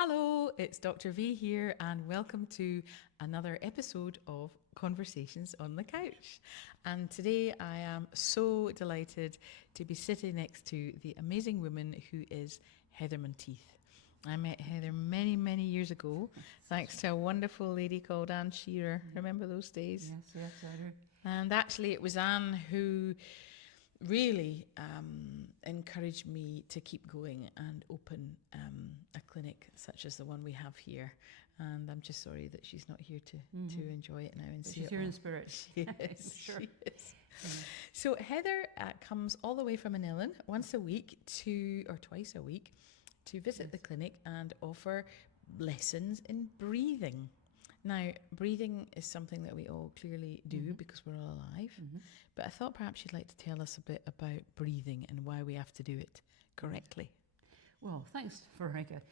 Hello, it's Dr. V here, and welcome to another episode of Conversations on the Couch. And today I am so delighted to be sitting next to the amazing woman who is Heather Monteith. I met Heather many, many years ago, thanks to a wonderful lady called Anne Shearer. Remember those days? Yes, I do. And actually, it was Anne who really encouraged me to keep going and open a clinic such as the one we have here. And I'm just sorry that she's not here to enjoy it now and But see she's it here all. in spirit. She is. Sure. She is. So Heather comes all the way from Anillen once a week or twice a week to visit the clinic and offer lessons in breathing. Now, breathing is something that we all clearly do because we're all alive. But I thought perhaps you'd like to tell us a bit about breathing and why we have to do it correctly. Well, thanks, Veronica.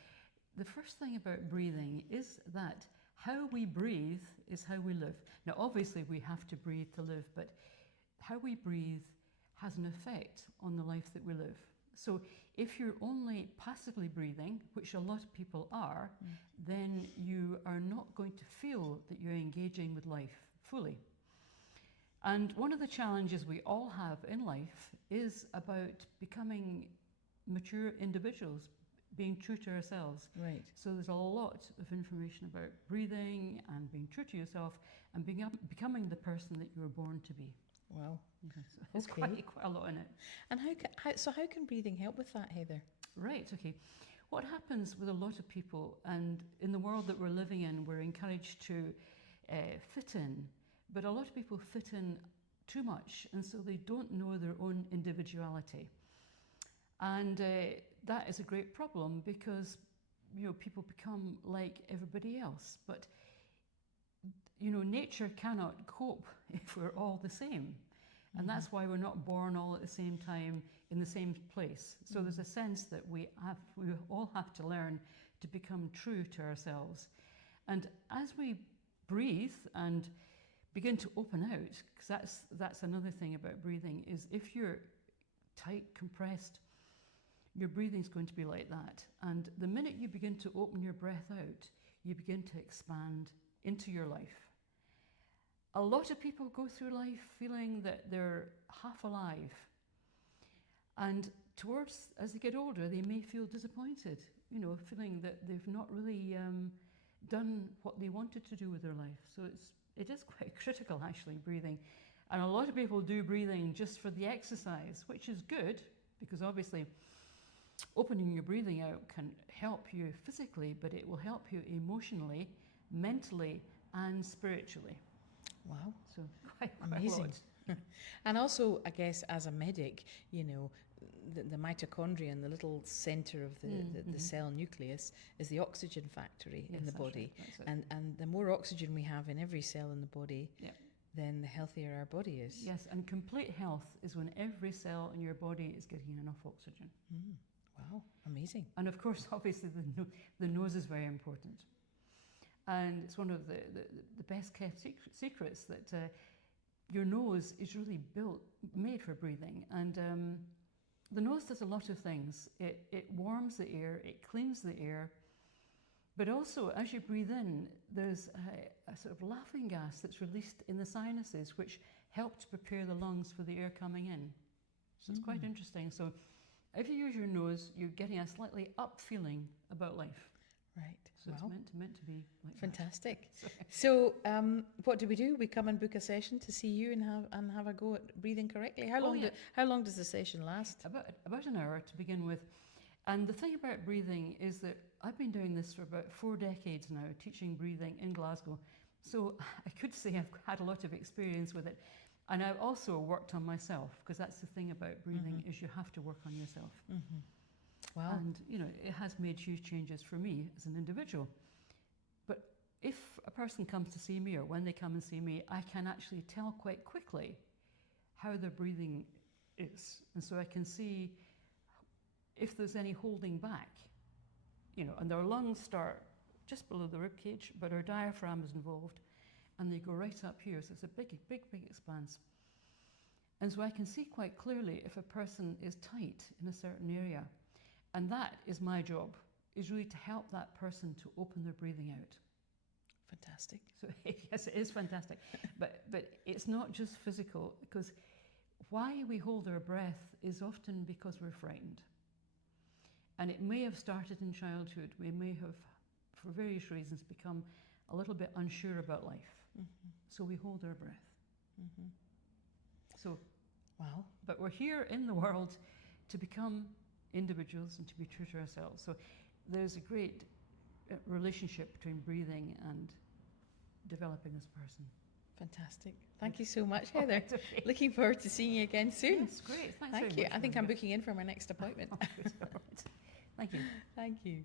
The first thing about breathing is that how we breathe is how we live. Now, obviously, we have to breathe to live, but how we breathe has an effect on the life that we live. So if you're only passively breathing, which a lot of people are, then you are not going to feel that you're engaging with life fully. And one of the challenges we all have in life is about becoming mature individuals, being true to ourselves. Right. So there's a lot of information about breathing and being true to yourself and becoming the person that you were born to be. Wow. So there's Okay. quite a lot in it. And how can breathing help with that, Heather? Right, okay. What happens with a lot of people, and in the world that we're living in, we're encouraged to fit in, but a lot of people fit in too much, and so they don't know their own individuality. And that is a great problem because, people become like everybody else. But, nature cannot cope if we're all the same. And that's why we're not born all at the same time in the same place. So there's a sense that we all have to learn to become true to ourselves. And as we breathe and begin to open out, because that's another thing about breathing, is if you're tight, compressed, your breathing is going to be like that. And the minute you begin to open your breath out, you begin to expand into your life. A lot of people go through life feeling that they're half alive. And as they get older, they may feel disappointed, feeling that they've not really done what they wanted to do with their life. So it is quite critical, actually, breathing. And a lot of people do breathing just for the exercise, which is good, because obviously opening your breathing out can help you physically, but it will help you emotionally, mentally, and spiritually. Wow. So quite Amazing. a lot. And also, I guess, as a medic, the mitochondria, the little centre of the cell nucleus, is the oxygen factory in the Yes, body. that's right. And the more oxygen we have in every cell in the body, then the healthier our body is. Yes, and complete health is when every cell in your body is getting enough oxygen. Wow, amazing. And of course, obviously, the nose is very important. And it's one of the best kept secrets that your nose is really made for breathing. And the nose does a lot of things. It warms the air, it cleans the air, but also as you breathe in, there's a sort of laughing gas that's released in the sinuses, which help to prepare the lungs for the air coming in. So it's quite interesting. So if you use your nose, you're getting a slightly up feeling about life. Right. So it's meant to be like fantastic. So what do? We come and book a session to see you and have a go at breathing correctly. How long does the session last? About an hour to begin with. And the thing about breathing is that I've been doing this for about 4 decades now, teaching breathing in Glasgow. So I could say I've had a lot of experience with it. And I've also worked on myself, because that's the thing about breathing, is you have to work on yourself. Wow. And, it has made huge changes for me as an individual. But if a person comes to see me, or when they come and see me, I can actually tell quite quickly how their breathing is. And so I can see if there's any holding back, and their lungs start just below the rib cage, but our diaphragm is involved, and they go right up here. So it's a big expanse. And so I can see quite clearly if a person is tight in a certain area. And that is my job. is really to help that person to open their breathing out. Fantastic. So yes, it is fantastic. but it's not just physical, because why we hold our breath is often because we're frightened. And it may have started in childhood. We may have, for various reasons, become a little bit unsure about life. Mm-hmm. So we hold our breath. Mm-hmm. So, Wow. but we're here in the world to become individuals and to be true to ourselves. So there's a great relationship between breathing and developing as a person. Fantastic. Thank you so much, Heather. It's okay. Looking forward to seeing you again soon. Yes, great. Thanks Thank very you. much, I think I'm Maria. booking in for my next appointment. All right. Thank you. Thank you.